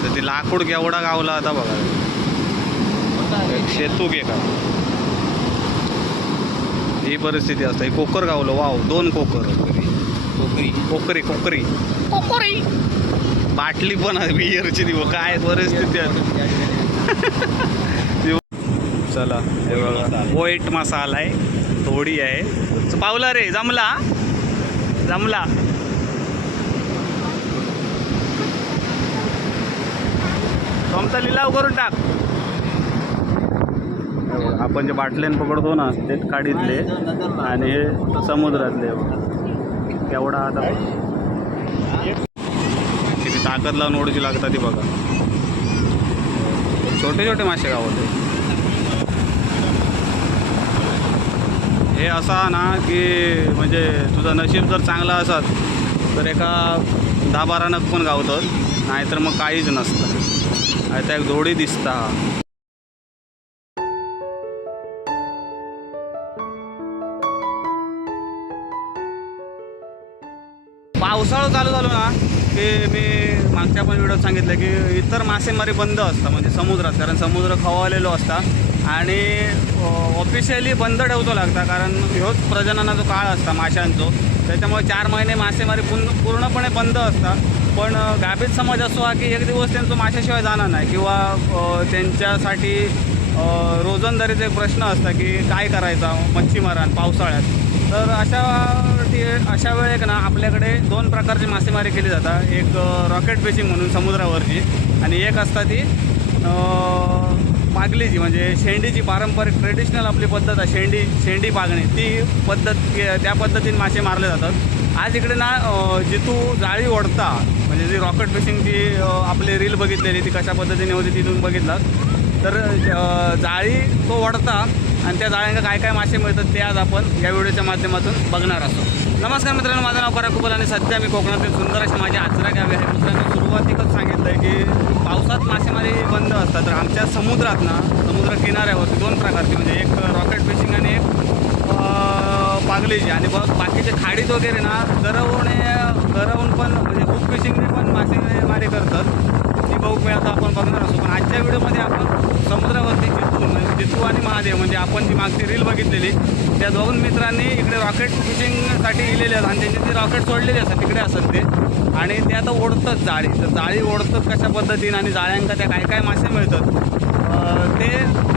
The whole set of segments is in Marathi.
आता ती लाकूड केवढा गावला आता बघा, एक शेतू घे का ही परिस्थिती असते. कोकर गावलं, वाव 2 कोकर. कोकरी कोकरी कोकरी बाटली पण आहे बियरची. दिव काय परिस्थिती आहे. चला हे बघा व्हाईट मसाला आहे, थोडी आहे. पावला रे, जमला जमला. तुमचा लिलाव करून टाक. आपण जे बाटल्यान पकडतो ना ते खाडीतले आणि हे समुद्रातले. केवढा आता किती ताकद लावून ओढूची लागतात ती बघा. छोटे छोटे मासे गावत. हे असा ना की म्हणजे तुझं नशीब जर चांगला असत तर एका 10-12 नग पण गावतात, नाहीतर मग काहीच नसतं. आता एक जोडी दिसता. पावसाळा चालू झालो ना की मी मागच्या पण व्हिडिओत सांगितलं की इतर मासेमारी बंद असतं म्हणजे समुद्रात, कारण समुद्र खवळलेलो असता आणि ऑफिशियली बंद ठेवतो लागता, कारण ह्योच प्रजननाचा काळ असता माशांचो. त्याच्यामुळे 4 महिने मासेमारी पूर्णपणे बंद असता. पण गाभीत समाज असो हा की एक दिवस त्यांचं माशाशिवाय जाणार नाही, किंवा त्यांच्यासाठी रोजंदारीचा एक प्रश्न असता की काय करायचा मच्छीमारान पावसाळ्यात. तर अशा वेळेक ना आपल्याकडे 2 प्रकारची मासेमारी केली जातात. एक रॉकेट फिशिंग म्हणून समुद्रावरची, आणि एक असता ती पागलीची म्हणजे शेंडीची पारंपरिक ट्रेडिशनल आपली पद्धत आहे शेंडी पागणी, ती पद्धत. त्या पद्धतीने मासे मारले जातात. आज इकडे ना जिथू जाळी ओढता म्हणजे जी रॉकेट फिशिंगची आपली रील बघितलेली ती कशा पद्धतीने होती तिथून बघितलं तर जाळी तो ओढता आणि त्या जाळ्यांना काय काय मासे मिळतात ते आज आपण या व्हिडिओच्या माध्यमातून बघणार असतो. नमस्कार मित्रांनो, माझं नाव पराग कुबल आणि सध्या मी कोकणातील सुंदर अशी माझी आचरा गावी आहे. मित्रांनो सुरुवातीकच सांगितलं आहे की पावसात मासेमारी बंद असतात. तर आमच्या समुद्रात ना समुद्र किनाऱ्यावरती 2 प्रकारची म्हणजे एक रॉकेट फिशिंग आणि एक पागलीची, आणि बाकीचे खाडीत वगैरे ना गरवून पण म्हणजे हुक फिशिंगने पण मासेमारी करतात. ती बघू आता आपण बघणार असतो. पण आजच्या व्हिडिओमध्ये आपण समुद्रावरती जितू आणि महादेव म्हणजे आपण जी मागची रील बघितलेली त्या 2 मित्रांनी इकडे रॉकेट फिशिंगसाठी इलेले आहेत आणि त्यांनी ती रॉकेट सोडलेली असतात तिकडे असत ते, आणि ते आता ओढतात जाळी. तर जाळी ओढतात कशा पद्धतीने आणि जाळ्यांका त्या काय काय मासे मिळतात ते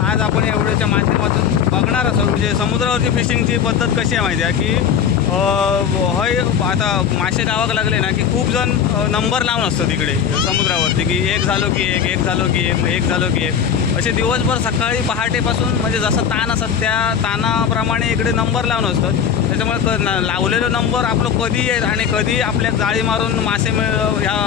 आज आपण या व्हिडिओच्या माध्यमातून बघणार असो. म्हणजे समुद्रावरची फिशिंगची पद्धत कशी आहे माहिती आहे की होय आता मासे गावाक लागले ना की खूप जण नंबर लावून असतात इकडे समुद्रावरती की 1 झालो की 1 झालो की 1 झालो की 1 असे दिवसभर सकाळी पहाटेपासून म्हणजे जसं ताण असत त्या ताणाप्रमाणे इकडे नंबर लावून असतात. त्याच्यामुळे लावलेलो नंबर आपलं कधी येईल आणि कधी आपल्या जाळी मारून मासे ह्या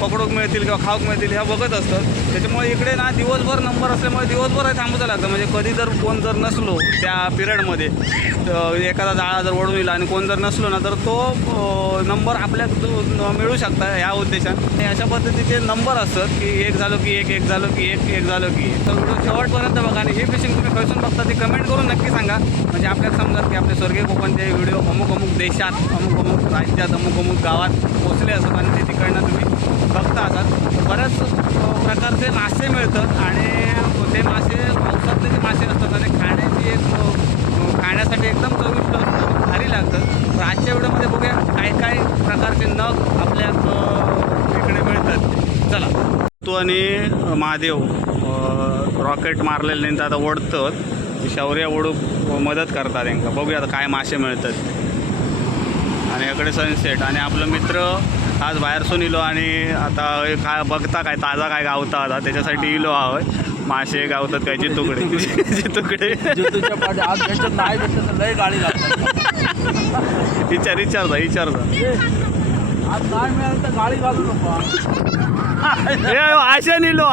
पकडूक मिळतील किंवा खाऊक मिळतील ह्या बघत असतात. त्याच्यामुळे इकडे ना दिवसभर नंबर असल्यामुळे दिवसभर थांबवचं लागतं. म्हणजे कधी जर कोण जर नसलो त्या पिरियडमध्ये एखादा जाळा जर ओढून येईल आणि कोण जर नसलो ना तर तो नंबर आपल्या मिळू शकता ह्या उद्देशाने. अशा पद्धतीचे नंबर असतात की 1 झालो की 1 झालो की 1 झालो की 1. तर व्हिडिओ शेवटपर्यंत बघा आणि ही फिशिंग तुम्ही खैसून बघता ती कमेंट करून नक्की सांगा. म्हणजे आपल्याला समजत की आपले स्वर्गीय कोकणचे व्हिडिओ अमुक देशात अमुक राज्यात अमुक गावात पोचले असतात आणि ते तिकडनं तुम्ही बघता असाल. बऱ्याच प्रकारचे मासे मिळतात आणि ते मासे पावसातले जे मासे असतात आणि खाण्यासाठी एकदम चविष्ट असतात, भारी लागतं. तर आजच्या व्हिडिओमध्ये बघूया काय काय प्रकारचे नग आपल्या इकडे मिळतात. चला, तू आणि महादेव रॉकेट मारलेले नाही तर आता ओढतात, शौर्य ओढू मदत करतात त्यांना. बघूया आता काय मासे मिळतात. आणि इकडे सनसेट आणि आपलं मित्र आज बाहेरसून इलो आणि आता काय बघता काय ताजा काय गावता आता त्याच्यासाठी इलो आहोत. मासे गावतात काय जितुकडे जितुकडे आज भेटत नाही भेटत लय गाडी लागतात. विचारता आज काय मिळालं तर गाडी घालू नको. आशा निलो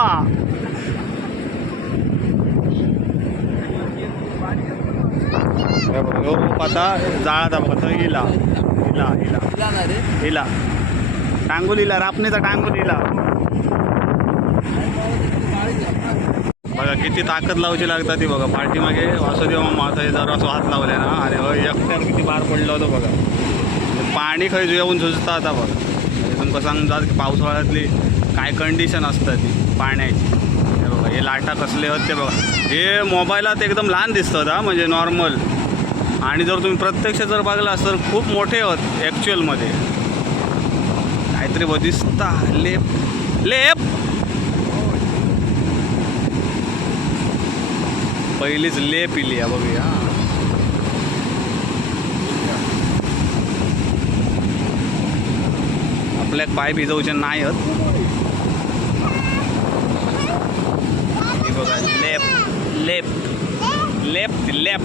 आता जाळा बघा इला इला इला इला टांगुलीला रापणीचा टांगुलीला बघा किती ताकद लावायची लागतात ती बघा. पाठीमागे वासुदेव माता जर असं हात लावले ना अरे हो एकट्यावर किती बार पडलं होतं बघा. पाणी खैजू येऊन झुजतं आता बघा. तुमका सांगतात की पावसाळ्यातली काय कंडिशन असतं ती पाण्याची. हे बघा हे लाटा कसले आहेत ते बघा. हे मोबाईलात एकदम लहान दिसतात हा, म्हणजे नॉर्मल, आणि जर तुम्ही प्रत्यक्ष जर बघला तर खूप मोठे आहेत ॲक्च्युअलमध्ये. काहीतरी दिसता लेप लेप. पहिलीच लेप इली आहे बघूया. आपल्याक पाय भिजवचे नाही आहेत. हे बघा लेप लेप लेप लेप.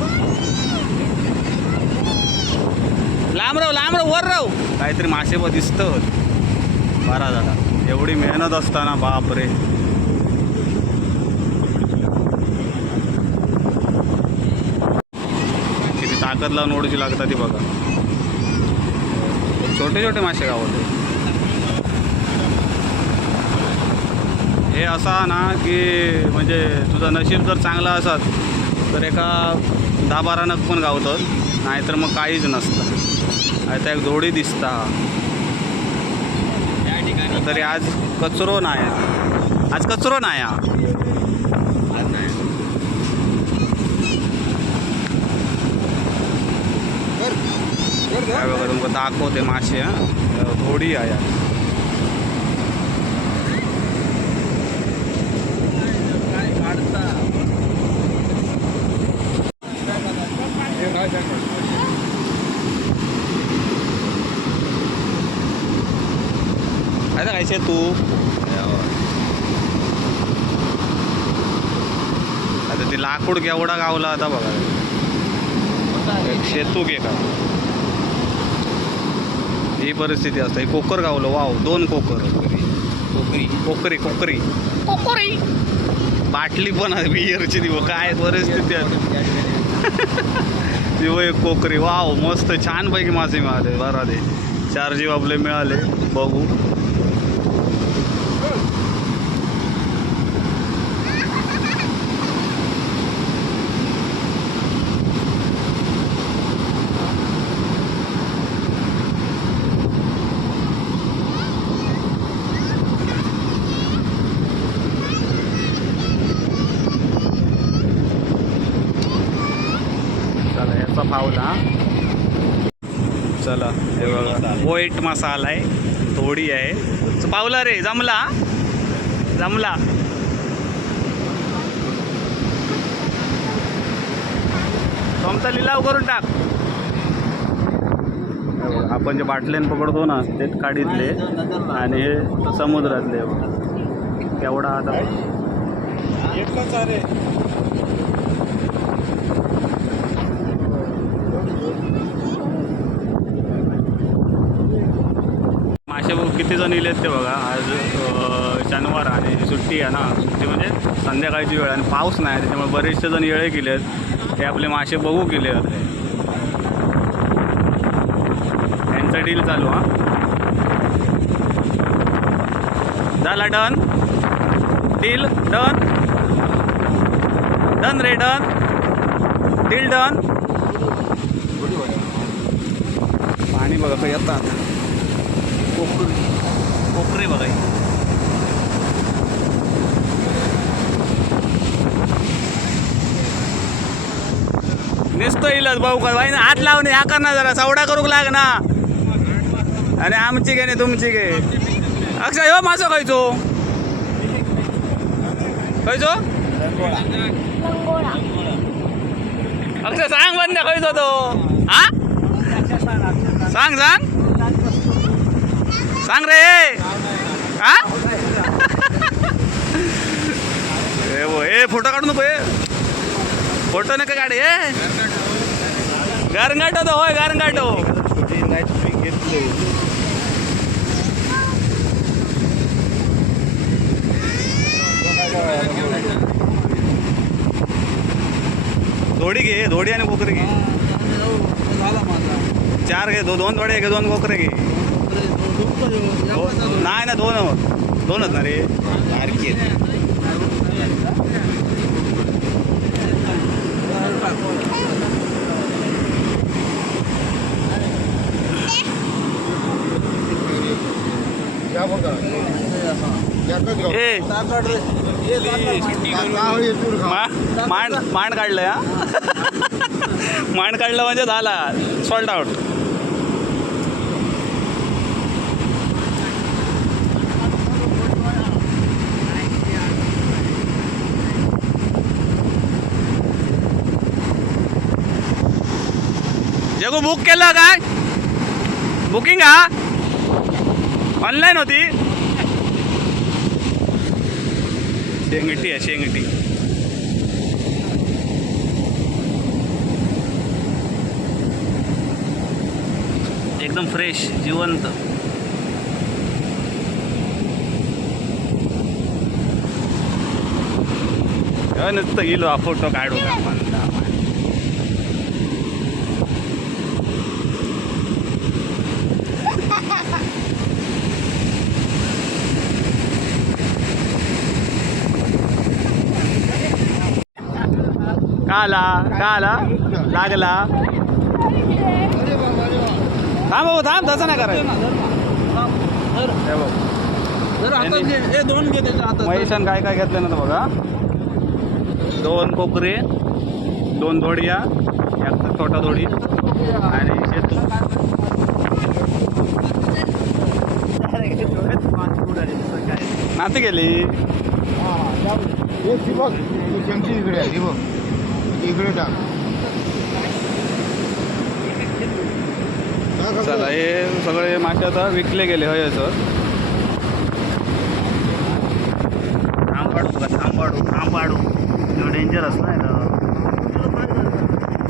लांब राहू वर राहू. काहीतरी मासे दिसतं. बरा झाला. एवढी मेहनत असताना बापरे. किती ताकद लावून ओढूची लागतात ती बघा. छोटे छोटे मासे गावते. हे असा ना की म्हणजे तुझं नशीब जर चांगलं असत तर एका 10-12 नग पण गावतात, नाहीतर मग काहीच नसतं. आता एक जोडी दिसता तरी आज कचरो नाही. आज कचरो नाही. काय बघा तुमचं दाखवते मासे. थोडी आहे. आता काय तू आता ते लाकूड केवढा गावला आता बघा. शेतू घे का ही परिस्थिती असते. कोकर गावलं. वाव 2 कोकर. कोकरी कोकरी कोकरी. बाटली पण आहे बियरची. दिव काय परिस्थिती आहे. दिव एक कोकरी. वाव मस्त छानपैकी मासे मिळाले. बरा दे 4 जीव आपले मिळाले. बघू फावला. चला हे बघा व्हाईट मसाला आहे. थोडी आहे. पावला रे. जमला जमला. तुमचा लिलाव करून टाक. आपण जे बाटल्यान पकडतो ना ते काडीतले आणि हे समुद्रातले. केवढा आता एकच आहे. मासे किती जण इलेत ते बघा. आज शनिवार आणि सुट्टी आहे ना. सुट्टी म्हणजे संध्याकाळची वेळ आणि पाऊस नाही, त्याच्यामुळे बरेचसे जण येळे गेलेत. हे आपले मासे बघू गेले आहेत. यांचा डील चालू. हा झाला. Done deal done. डन रे डन. Deal done. पाणी बघा काही येतात. कोकरी बघा. नुसतं इलच भाऊ का बाई हात लावणे हा करणार. जरा सवडा करूक लाग ना. आणि आमची घे नाही तुमची घे. अक्षय हो मासं खायचो खायचो. अक्षय सांग बंद खायचो तो. हा सांग सांग सांग रे. हा ए फोटो काढू नको. फोटो नका काढे. गारंगाटो तो होय. गारंगाटो घेतलो. धोडी घे. धोडी आणि कोकरे घे. 4 घे. 2 धोडे घे. 2 कोकरे घे. नाही ना 2च ना रे. बारकी ए मांड काढलं हा मांड काढलं म्हणजे झाला सॉल्ट आउट. जगू बुक केलं काय बुकिंग हा ऑनलाईन होती. शेंगटी आहे शेंगटी. एकदम फ्रेश जिवंत. नुसतं गेलो हा फोटो काढू का म्हणता. काला काला लागला थांब भाऊ थांब तसं नाही करायचं. दोन घे त्याच्या हातात. महेशान काय काय घेतलं ना बघा. 2 कोकरे 2 दोडिया एक छोटा दोडी आणि शेतू. नाती गेली इकडे टाक. चला हे सगळे मासे आता विकले गेले होय सर. थांबाडू डेंजरस नाही ना.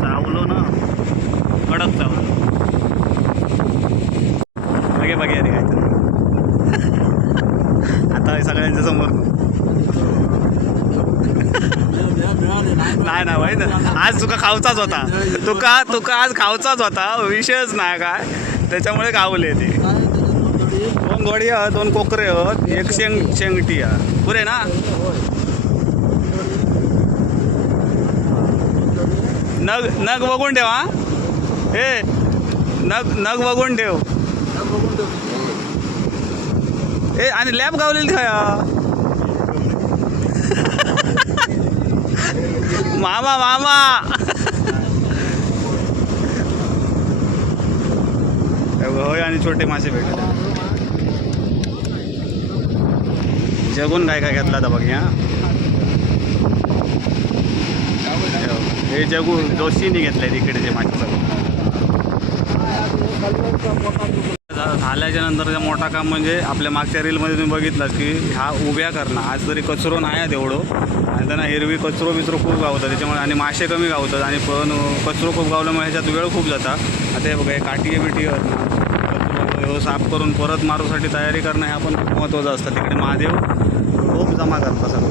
चावलो ना कडक चावलो. बघे अरे काय आता सगळ्यांच्या समोर नाही ना भाई ना. आज तुका खाऊचाच होता. तुका आज खाऊचाच होता विषयच नाही काय. त्याच्यामुळे गावले ते 2 गोडी 2 कोकरे एक शेंगटी पुरे ना. नग बघून ठेव हा. हे नग बघून ठेव. ए आणि लॅब गावलेली खाया. मामा होय. आणि छोटे मासे भेटले. जगून काय काय घेतला आता बघ या. हे जगू जोशीने घेतलंय तिकडे जे मासे झाल्याच्या नंतरचा मोठा काम म्हणजे आपल्या मागच्या रीलमध्ये तुम्ही बघितलं की ह्या उभ्या करणं. आज तरी कचरो नाही आहे तेवढं आणि त्यांना हिरवी कचरो खूप गावतात त्याच्यामुळे आणि मासे कमी गावतात आणि पण कचरो खूप गावल्यामुळे ह्याच्यात वेळ खूप जातात. आता हे बघा हे काठी बिटी करणं कचरो साफ करून परत मारूसाठी तयारी करणं हे पण खूप महत्त्वाचं असतं. तिकडे महादेव रोप जमा करतात सगळं.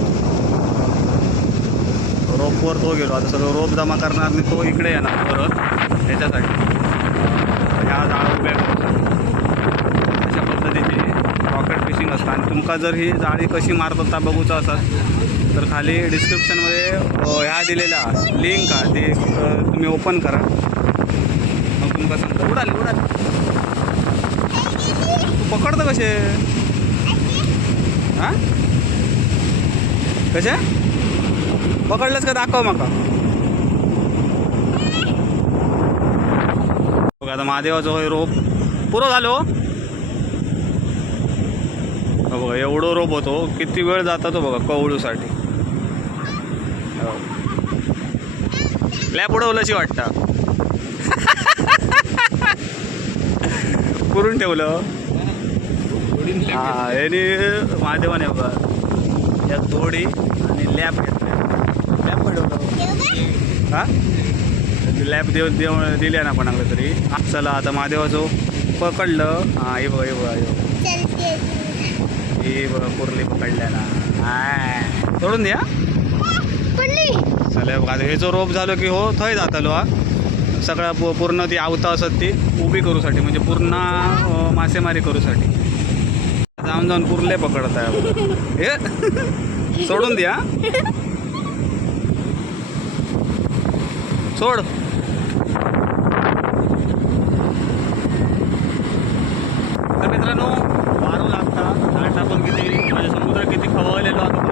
रोपवर तो गेलो आता सगळं रोप जमा करणार आणि तो इकडे येणार परत ह्याच्यासाठी ह्या जाळं उभ्या करतात. अशा पद्धतीची रॉकेट फिशिंग असतं. आणि तुमका जर ही जाळी कशी मारतात बघूचं असेल तर खाली डिस्क्रिप्शनमध्ये ह्या दिलेल्या लिंक आहे ते तुम्ही ओपन करा. मग तुमका सांगता उडाली तू पकडतं कसे हां कसे पकडलंच का दाखव मका. बघा आता महादेवाचं होय रोप पुरं झालो. बघा एवढं रोप होतो किती वेळ जाता तो बघा कवळूसाठी. लॅप उडवल्याची वाटतं. पुरून ठेवलं हां याने महादेवाने बघा या दोडी आणि लॅप घेतल्या. लॅप पडवलं हां लॅब दिल्या ना कोणाला तरी. चला आता महादेवाचं पकडलं. हां हे बघा हे बघा कुर्ली पकडल्या ना. सोडून द्या चला बघा हे जो रोप झालो की हो थंय जातालो हा सगळा पूर्ण ती आवता असत ती उभी करूसाठी म्हणजे पूर्ण मासेमारी करूसाठी. जाऊन कुर्ले पकडत आहे हे सोडून द्या सोड. तर मित्रांनो वारू लागतात बघा लाट आपण किती म्हणजे समुद्र किती खवळलेलो होतो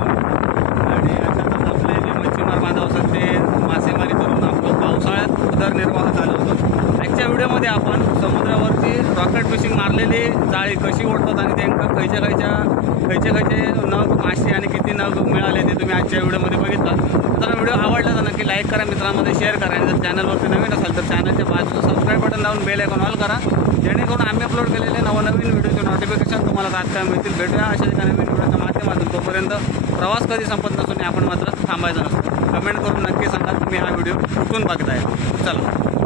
आणि याच्यातच आपले जे मच्छीमार बांधव असतात ते मासेमारी करून आपलं पावसाळ्यात उदरनिर्वाह चालू होतो. आजच्या व्हिडिओमध्ये आपण समुद्रावरची रॉकेट फिशिंग मारलेली जाळी कशी ओढतात आणि त्यांना खयचे नग मासे आणि किती नग मिळाले ते तुम्ही आजच्या व्हिडिओमध्ये बघितलं. तर व्हिडिओ आवडला तर नक्की लाईक करा, मित्रांमध्ये शेअर करा आणि जर चॅनलवरती नवीन असाल तर चॅनलच्या बाजूला सबस्क्राईब बटन लावून बेल आयकॉन ऑल करा, जेणेकरून आम्ही अपलोड केलेले नवनवीन व्हिडिओचे नोटिफिकेशन तुम्हाला तात्काळ मिळतील. भेटूया अशा एका नवीन व्हिडिओच्या माध्यमातून. तोपर्यंत प्रवास कधी संपत नसून आपण मात्र थांबायचं नसतं. कमेंट करून नक्की सांगा तुम्ही हा व्हिडिओ कुठून बघताय. चला.